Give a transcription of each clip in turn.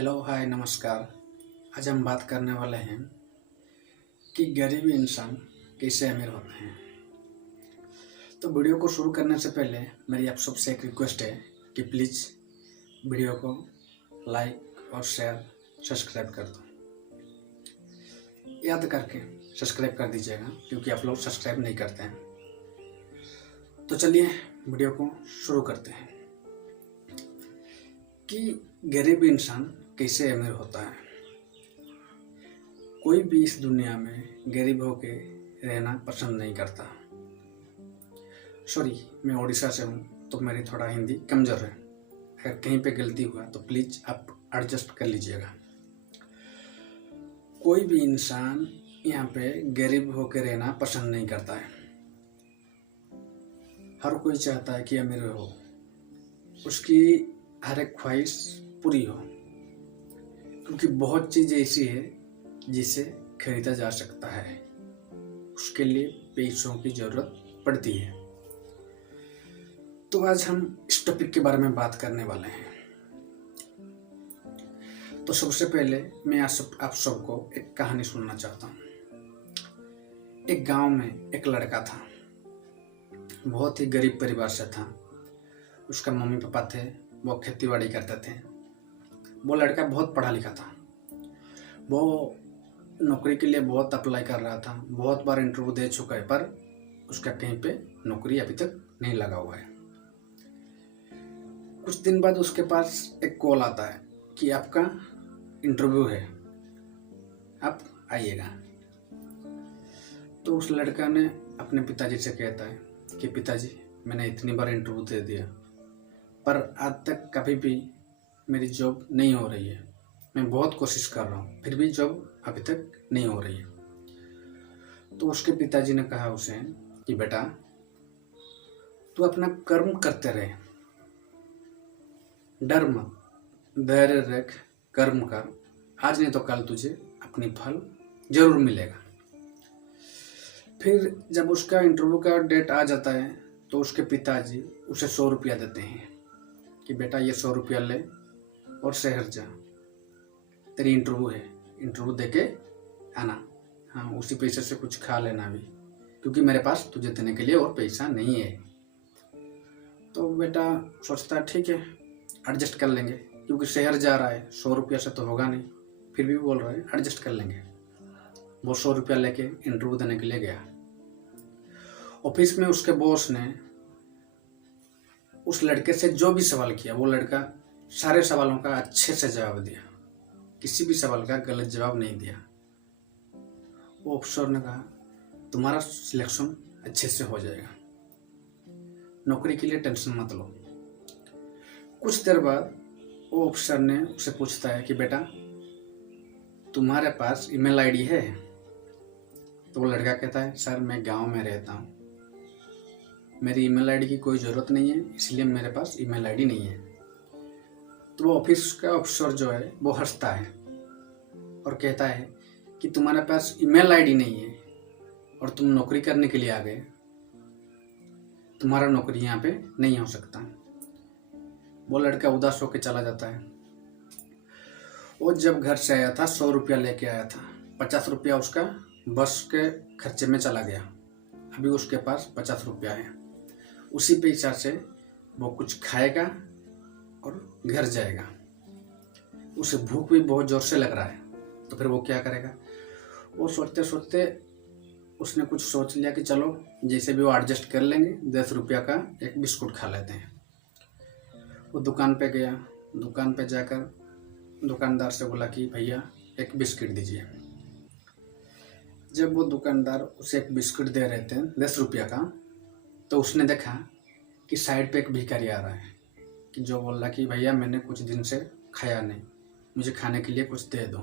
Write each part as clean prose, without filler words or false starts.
Hello hi नमस्कार। आज हम बात करने वाले हैं कि गरीब इंसान कैसे अमीर होते हैं। तो वीडियो को शुरू करने से पहले मेरी आप सबसे एक रिक्वेस्ट है कि प्लीज़ वीडियो को लाइक और शेयर सब्सक्राइब कर दो। याद करके सब्सक्राइब कर दीजिएगा क्योंकि आप लोग सब्सक्राइब नहीं करते हैं। तो चलिए वीडियो को शुरू करते हैं कि गरीब इंसान कैसे अमीर होता है। कोई भी इस दुनिया में गरीब होके रहना पसंद नहीं करता। सॉरी, मैं उड़ीसा से हूँ तो मेरी थोड़ा हिंदी कमज़ोर है। अगर कहीं पे गलती हुआ तो प्लीज़ आप एडजस्ट कर लीजिएगा। कोई भी इंसान यहाँ पे गरीब होके रहना पसंद नहीं करता है। हर कोई चाहता है कि अमीर हो, उसकी हर एक ख्वाहिश पूरी हो, क्योंकि बहुत चीज़ ऐसी है जिसे खरीदा जा सकता है, उसके लिए पैसों की ज़रूरत पड़ती है। तो आज हम इस टॉपिक के बारे में बात करने वाले हैं। तो सबसे पहले मैं आप सबको एक कहानी सुनना चाहता हूँ। एक गांव में एक लड़का था, बहुत ही गरीब परिवार से था। उसका मम्मी पापा थे, वो खेतीबाड़ी करते थे। वो लड़का बहुत पढ़ा लिखा था। वो नौकरी के लिए बहुत अप्लाई कर रहा था, बहुत बार इंटरव्यू दे चुका है, पर उसका कहीं पे नौकरी अभी तक नहीं लगा हुआ है। कुछ दिन बाद उसके पास एक कॉल आता है कि आपका इंटरव्यू है, आप आइएगा। तो उस लड़का ने अपने पिताजी से कहता है कि पिताजी, मैंने इतनी बार इंटरव्यू दे दिया पर आज तक कभी भी मेरी जॉब नहीं हो रही है। मैं बहुत कोशिश कर रहा हूँ, फिर भी जॉब अभी तक नहीं हो रही है। तो उसके पिताजी ने कहा उसे कि बेटा, तू अपना कर्म करते रहे, डर मत, धैर्य रख, कर्म कर, आज नहीं तो कल तुझे अपनी फल जरूर मिलेगा। फिर जब उसका इंटरव्यू का डेट आ जाता है तो उसके पिताजी उसे 100 रुपया देते हैं कि बेटा ये 100 रुपया ले और शहर जा, तेरी इंटरव्यू है, इंटरव्यू दे के आना। हाँ, उसी पैसे से कुछ खा लेना भी, क्योंकि मेरे पास तुझे देने के लिए और पैसा नहीं है। तो बेटा सोचता है ठीक है, एडजस्ट कर लेंगे, क्योंकि शहर जा रहा है, 100 रुपया से तो होगा नहीं। फिर भी बोल रहा है एडजस्ट कर लेंगे। वो 100 रुपया लेके इंटरव्यू देने के लिए गया। ऑफिस में उसके बॉस ने उस लड़के से जो भी सवाल किया, वो लड़का सारे सवालों का अच्छे से जवाब दिया, किसी भी सवाल का गलत जवाब नहीं दिया। वो अफसर ने कहा तुम्हारा सिलेक्शन अच्छे से हो जाएगा, नौकरी के लिए टेंशन मत लो। कुछ देर बाद वो अफसर ने उसे पूछता है कि बेटा, तुम्हारे पास ईमेल आईडी है? तो वो लड़का कहता है सर, मैं गांव में रहता हूँ, मेरी ईमेल आईडी की कोई ज़रूरत नहीं है, इसलिए मेरे पास ईमेल आईडी नहीं है। तो वो ऑफिस का अफसर जो है वो हंसता है और कहता है कि तुम्हारे पास ईमेल आईडी नहीं है और तुम नौकरी करने के लिए आ गए, तुम्हारा नौकरी यहाँ पे नहीं हो सकता। वो लड़का उदास होकर चला जाता है। वो जब घर से आया था 100 रुपया लेके आया था, 50 रुपया उसका बस के खर्चे में चला गया। अभी उसके पास 50 रुपया है। उसी पैसा से वो कुछ खाएगा और घर जाएगा। उसे भूख भी बहुत ज़ोर से लग रहा है, तो फिर वो क्या करेगा? वो सोचते सोचते उसने कुछ सोच लिया कि चलो जैसे भी वो एडजस्ट कर लेंगे, 10 रुपया का एक बिस्कुट खा लेते हैं। वो दुकान पे गया, दुकान पे जाकर दुकानदार से बोला कि भैया एक बिस्किट दीजिए। जब वो दुकानदार उसे एक बिस्कुट दे रहे थे 10 रुपया का, तो उसने देखा कि साइड पे एक भिखारी आ रहा है कि जो बोल रहा कि भैया मैंने कुछ दिन से खाया नहीं, मुझे खाने के लिए कुछ दे दो।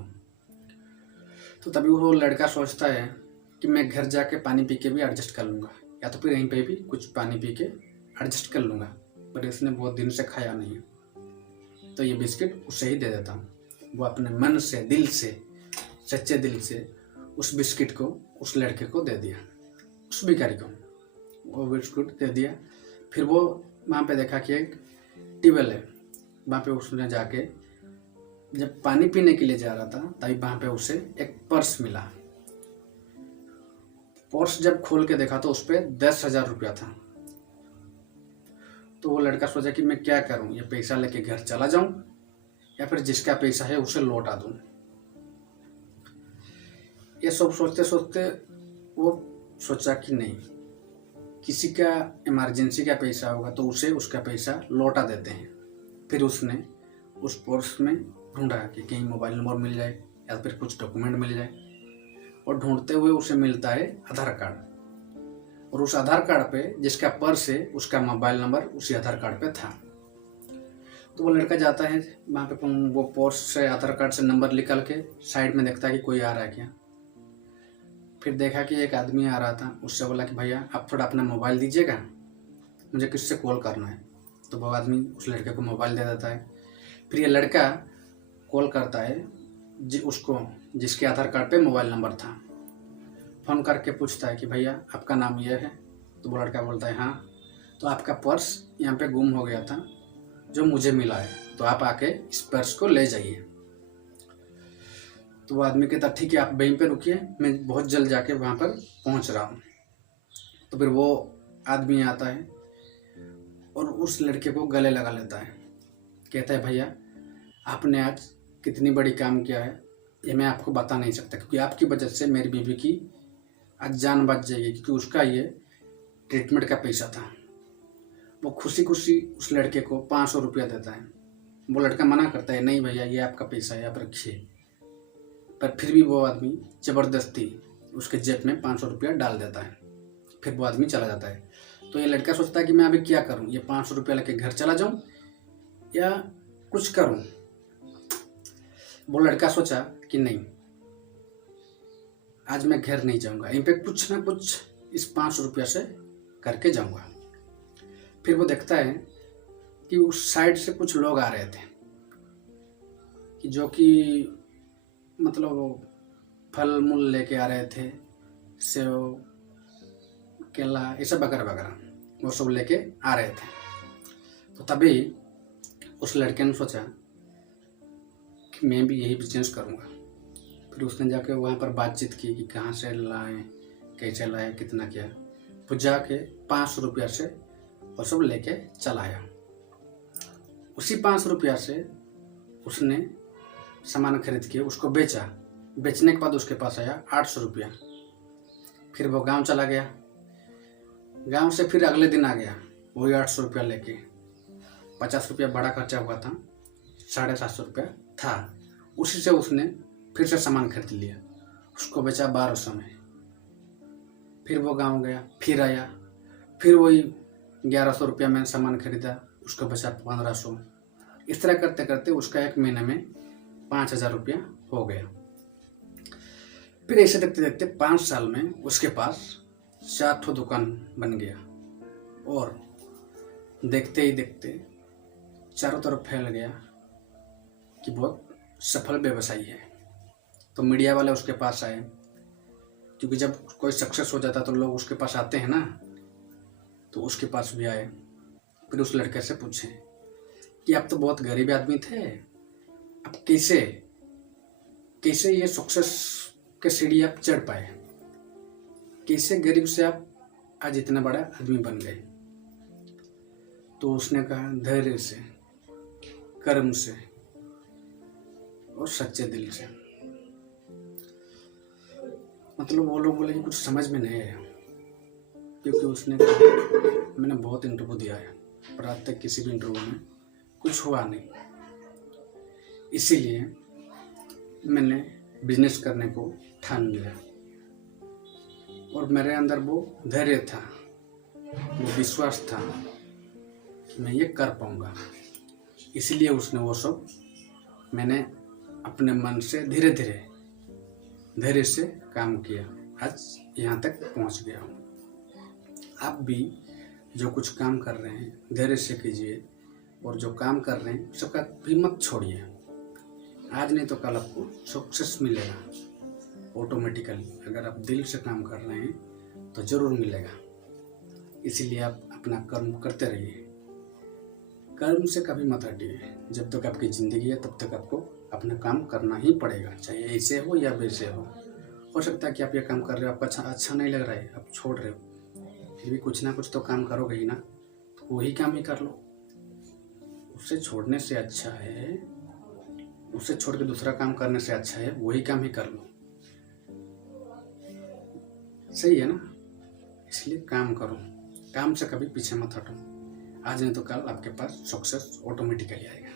तो तभी वो लड़का सोचता है कि मैं घर जाके पानी पी के भी एडजस्ट कर लूँगा, या तो फिर यहीं पे भी कुछ पानी पी के एडजस्ट कर लूँगा, पर इसने बहुत दिन से खाया नहीं है, तो ये बिस्किट उसे ही दे देता हूँ। वो अपने मन से, दिल से, सच्चे दिल से उस बिस्किट को उस लड़के को दे दिया, उस भिखारी को वो बिस्कुट दे दिया। फिर वो वहाँ पे देखा कि एक टेबल है, वहाँ पे उसने जाके जब पानी पीने के लिए जा रहा था तभी वहाँ पे उसे एक पर्स मिला। पर्स जब खोल के देखा तो उस पर 10,000 रुपया था। तो वो लड़का सोचा कि मैं क्या करूं, ये पैसा लेके घर चला जाऊं या फिर जिसका पैसा है उसे लौटा दूं। ये सब सोचते सोचते वो सोचा कि नहीं, किसी का इमरजेंसी का पैसा होगा तो उसे उसका पैसा लौटा देते हैं। फिर उसने उस पर्स में ढूंढा कि कहीं मोबाइल नंबर मिल जाए या फिर कुछ डॉक्यूमेंट मिल जाए, और ढूंढते हुए उसे मिलता है आधार कार्ड। और उस आधार कार्ड पे जिसका पर्स है उसका मोबाइल नंबर उसी आधार कार्ड पे था। तो वो लड़का जाता है वहाँ पे, वो पर्स से आधार कार्ड से नंबर निकाल के साइड में देखता है कि कोई आ रहा है क्या। फिर देखा कि एक आदमी आ रहा था, उससे बोला कि भैया आप थोड़ा अपना मोबाइल दीजिएगा, मुझे किससे कॉल करना है। तो वो आदमी उस लड़के को मोबाइल दे देता है। फिर ये लड़का कॉल करता है उसको जिसके आधार कार्ड पे मोबाइल नंबर था। फ़ोन करके पूछता है कि भैया आपका नाम यह है। तो वो लड़का बोलता है हाँ, तो आपका पर्स यहाँ पे गुम हो गया था जो मुझे मिला है, तो आप आके इस पर्स को ले जाइए। तो वो आदमी कहता ठीक है, आप वहीं पे रुकिए, मैं बहुत जल्द जाके वहाँ पर पहुँच रहा हूँ। तो फिर वो आदमी आता है और उस लड़के को गले लगा लेता है। कहता है भैया आपने आज कितनी बड़ी काम किया है ये मैं आपको बता नहीं सकता, क्योंकि आपकी वजह से मेरी बीवी की आज जान बच जाएगी, क्योंकि उसका ये ट्रीटमेंट का पैसा था। वो खुशी खुशी उस लड़के को 500 रुपया देता है। वो लड़का मना करता है नहीं भैया ये आपका पैसा है, आप रखिए। पर फिर भी वो आदमी ज़बरदस्ती उसके जेब में 500 रुपया डाल देता है। फिर वो आदमी चला जाता है। तो ये लड़का सोचता है कि मैं अभी क्या करूं, ये 500 रुपया लेके घर चला जाऊं या कुछ करूं। वो लड़का सोचा कि नहीं, आज मैं घर नहीं जाऊंगा, इन पे कुछ ना कुछ इस 500 रुपया से करके जाऊंगा। फिर वो देखता है कि उस साइड से कुछ लोग आ रहे थे कि जो कि मतलब फल मूल लेके आ रहे थे, सेव केला ये सब वगैरह वगैरह वो सब लेके आ रहे थे। तो तभी उस लड़के ने सोचा कि मैं भी यही बिजनेस करूँगा। फिर उसने जाके वहाँ पर बातचीत की कि कहाँ से लाएं, कैसे लाएं, कितना क्या। वो जाके 500 रुपया से वो सब लेके चला आया। उसी 500 रुपया से उसने सामान खरीद के उसको बेचा। बेचने के बाद उसके पास आया 800 रुपया। फिर वो गांव चला गया। गांव से फिर अगले दिन आ गया वही 800 रुपया लेके। 50 रुपया बड़ा खर्चा हुआ था, 750 रुपया था। उसी से उसने फिर से सामान खरीद लिया, उसको बेचा 1200 में। फिर वो गांव गया, फिर आया, फिर वही 1100 रुपया में सामान खरीदा, उसको बेचा 1500। इस तरह करते करते उसका एक महीने में 5000 रुपया हो गया। फिर ऐसे देखते देखते 5 साल में उसके पास 4 ठो दुकान बन गया और देखते ही देखते चारों तरफ फैल गया कि बहुत सफल व्यवसायी है। तो मीडिया वाले उसके पास आए, क्योंकि जब कोई सक्सेस हो जाता तो लोग उसके पास आते हैं ना, तो उसके पास भी आए। फिर उस लड़के से पूछे कि आप तो बहुत गरीब आदमी थे, अब कैसे कैसे ये सक्सेस के सीढ़ी आप चढ़ पाए, कैसे गरीब से आप आज इतना बड़ा आदमी बन गए। तो उसने कहा धैर्य से, कर्म से और सच्चे दिल से। मतलब वो लोग बोले कि कुछ समझ में नहीं आया, क्योंकि उसने कहा मैंने बहुत इंटरव्यू दिया है पर आज तक किसी भी इंटरव्यू में कुछ हुआ नहीं, इसीलिए मैंने बिजनेस करने को ठान लिया। और मेरे अंदर वो धैर्य था, वो विश्वास था कि मैं ये कर पाऊंगा। इसीलिए उसने वो सब मैंने अपने मन से धीरे धीरे धैर्य से काम किया, आज यहाँ तक पहुँच गया हूँ। आप भी जो कुछ काम कर रहे हैं धैर्य से कीजिए, और जो काम कर रहे हैं उसका भी मत छोड़िए। आज नहीं तो कल आपको सक्सेस मिलेगा ऑटोमेटिकली। अगर आप दिल से काम कर रहे हैं तो ज़रूर मिलेगा। इसीलिए आप अपना कर्म करते रहिए, कर्म से कभी मत हटिए। जब तक आपकी ज़िंदगी है तब तक आपको अपना काम करना ही पड़ेगा, चाहे ऐसे हो या वैसे हो सकता है कि आप ये काम कर रहे हो, आपको अच्छा नहीं लग रहा है, आप छोड़ रहे हो, फिर भी कुछ ना कुछ तो काम करोगे ही ना, तो वही काम ही कर लो। उसे छोड़ने से अच्छा है, उसे छोड़ के दूसरा काम करने से अच्छा है वही काम ही कर लो। सही है ना? इसलिए काम करो, काम से कभी पीछे मत हटो। आज नहीं तो कल आपके पास सक्सेस ऑटोमेटिकली आएगा।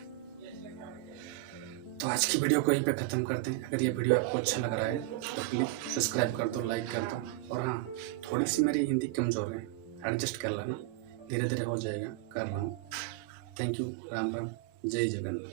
तो आज की वीडियो को यहीं पे ख़त्म करते हैं। अगर ये वीडियो आपको अच्छा लग रहा है तो प्लीज़ सब्सक्राइब कर दो, लाइक कर दो। और हाँ, थोड़ी सी मेरी हिंदी कमज़ोर है, एडजस्ट कर लेना, धीरे धीरे हो जाएगा, कर रहा हूँ। Thank you. राम राम, जय जगन्नाथ।